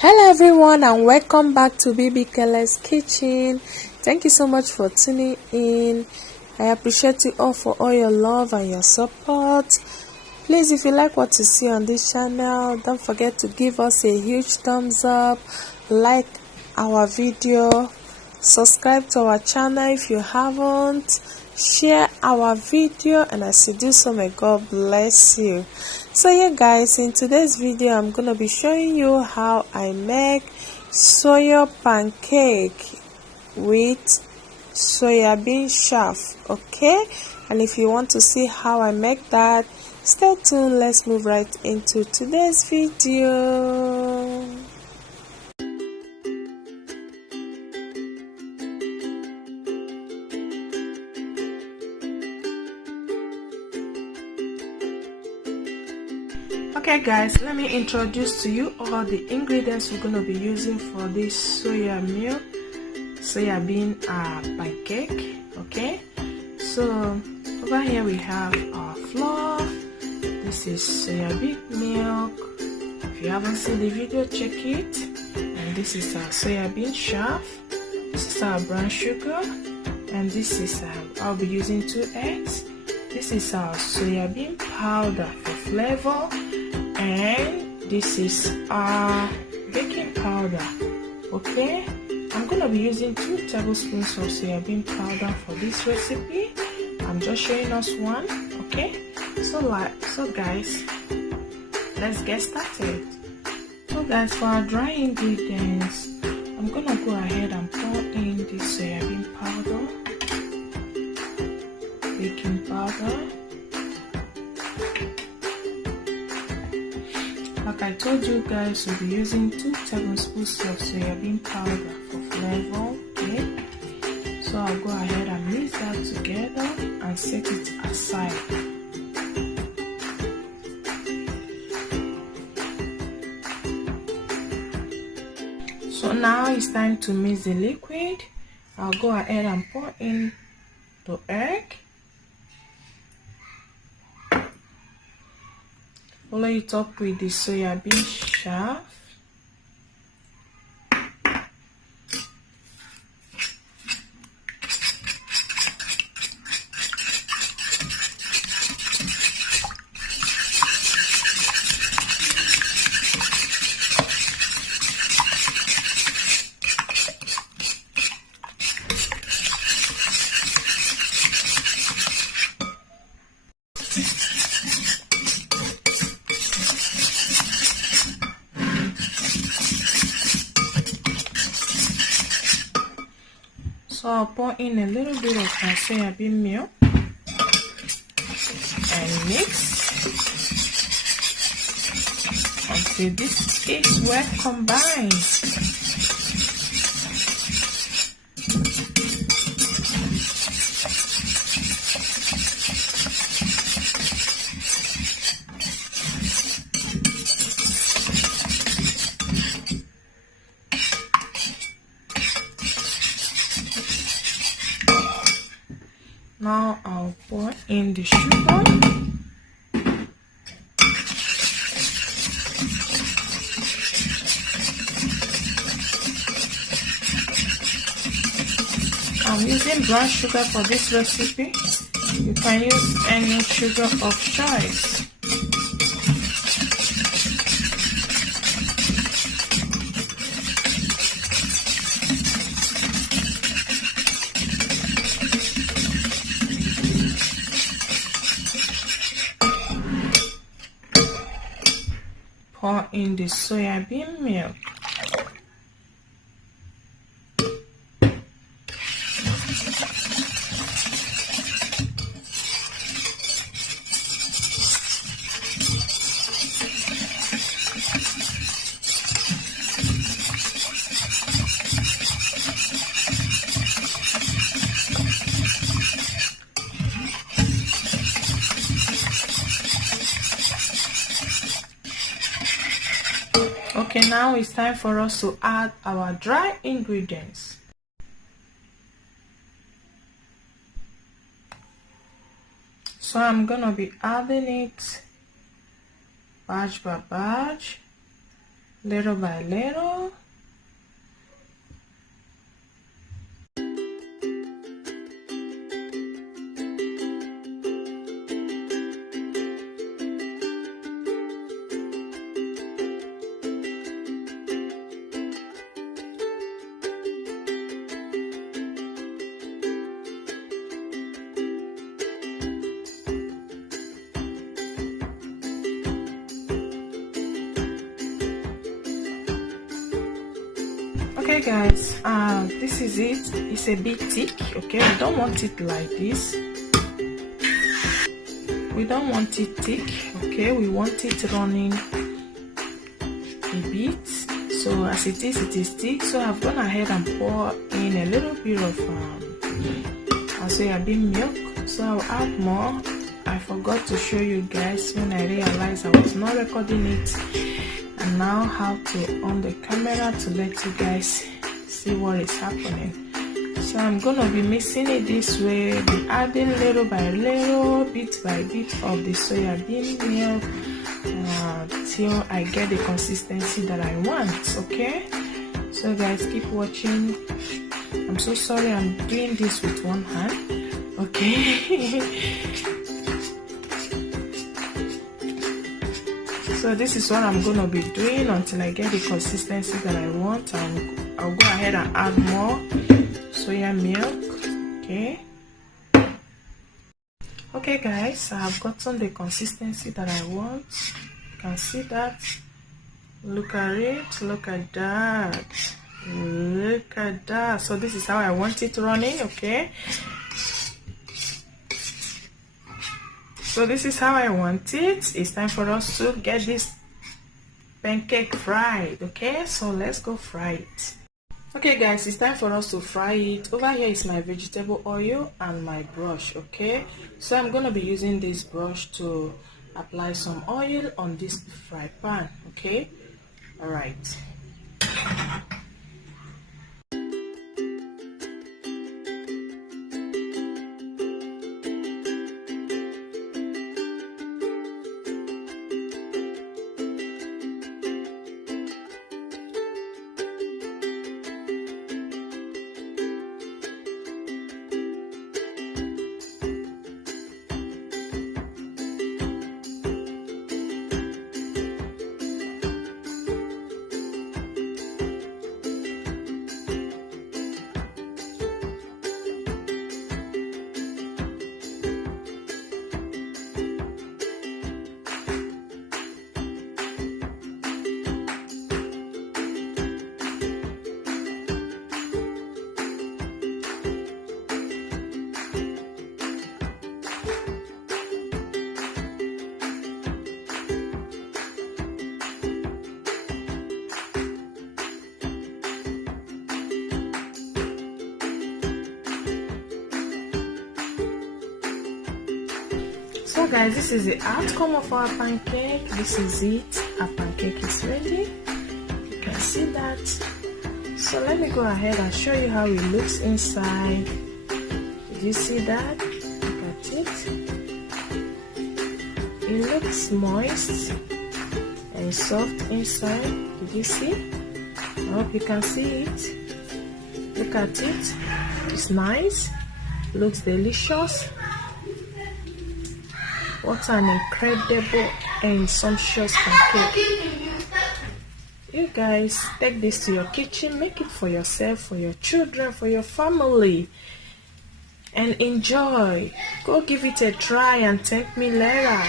Hello everyone and welcome back to Baby Kelly's Kitchen. Thank you so much for tuning in. I appreciate you all for all your love and your support. Please, if you like what you see on this channel, don't forget to give us a huge thumbs up, like our video, subscribe to our channel if you haven't, share our video, and as you do so, may God bless you. So yeah guys, in today's video I'm gonna be showing you how I make soya pancake with soybean chaff. Okay, and if you want to see how I make that, stay tuned. Let's move right into today's video. Okay guys, let me introduce to you all the ingredients we're going to be using for this soybean pancake. Okay, so over here we have our flour. This is soybean milk. If you haven't seen the video, check it. And this is our soybean chaff. This is our brown sugar, and this is I'll be using 2 eggs. This is our soybean powder for flavor, and this is our baking powder. Okay, I'm gonna be using 2 tablespoons of soybean powder for this recipe. I'm just showing us one. Okay, so guys, let's get started. So guys, for our dry ingredients, I'm gonna go ahead and pour in the soybean powder, baking powder. Like I told you guys, we'll be using 2 tablespoons of soybean powder for flavor. Okay, so I'll go ahead and mix that together and set it aside. So now it's time to mix the liquid. I'll go ahead and pour in the egg. Follow it up with the soybean chaff. So I'll pour in a little bit of my soybean milk and mix until this is well combined. Now I'll pour in the sugar. I'm using brown sugar for this recipe. You can use any sugar of choice. Pour in the soybean milk. Okay, now it's time for us to add our dry ingredients. So I'm gonna be adding it batch by batch. little by little. Okay guys, this is it. It's a bit thick. Okay, we don't want it like this. We don't want it thick. Okay, we want it running a bit. So as it is thick. So I've gone ahead and pour in a little bit of soya bean milk. So I'll add more. I forgot to show you guys when I realized I was not recording it. And now how to on the camera to let you guys see what is happening. So I'm gonna be mixing it this way, be adding little by little, bit by bit of the soya bean milk till I get the consistency that I want. Okay, so guys, keep watching. I'm so sorry I'm doing this with one hand. Okay. So this is what I'm gonna be doing until I get the consistency that I want. I'll go ahead and add more soya milk. Okay guys, I have gotten the consistency that I want. You can see that. Look at it, look at that, look at that. So this is how I want it running. Okay, so this is how I want it. It's time for us to get this pancake fried. Okay, so let's go fry it. Okay guys, it's time for us to fry it. Over here is my vegetable oil and my brush. Okay, so I'm gonna be using this brush to apply some oil on this fry pan. Okay, all right. So guys, this is the outcome of our pancake. This is it. Our pancake is ready. You can see that. So let me go ahead and show you how it looks inside. Did you see that? Look at it. It looks moist and soft inside. Did you see? I hope you can see it. Look at it. It's nice. Looks delicious. What an incredible and sumptuous pancake. You guys, take this to your kitchen, make it for yourself, for your children, for your family, and enjoy. Go give it a try and thank me later.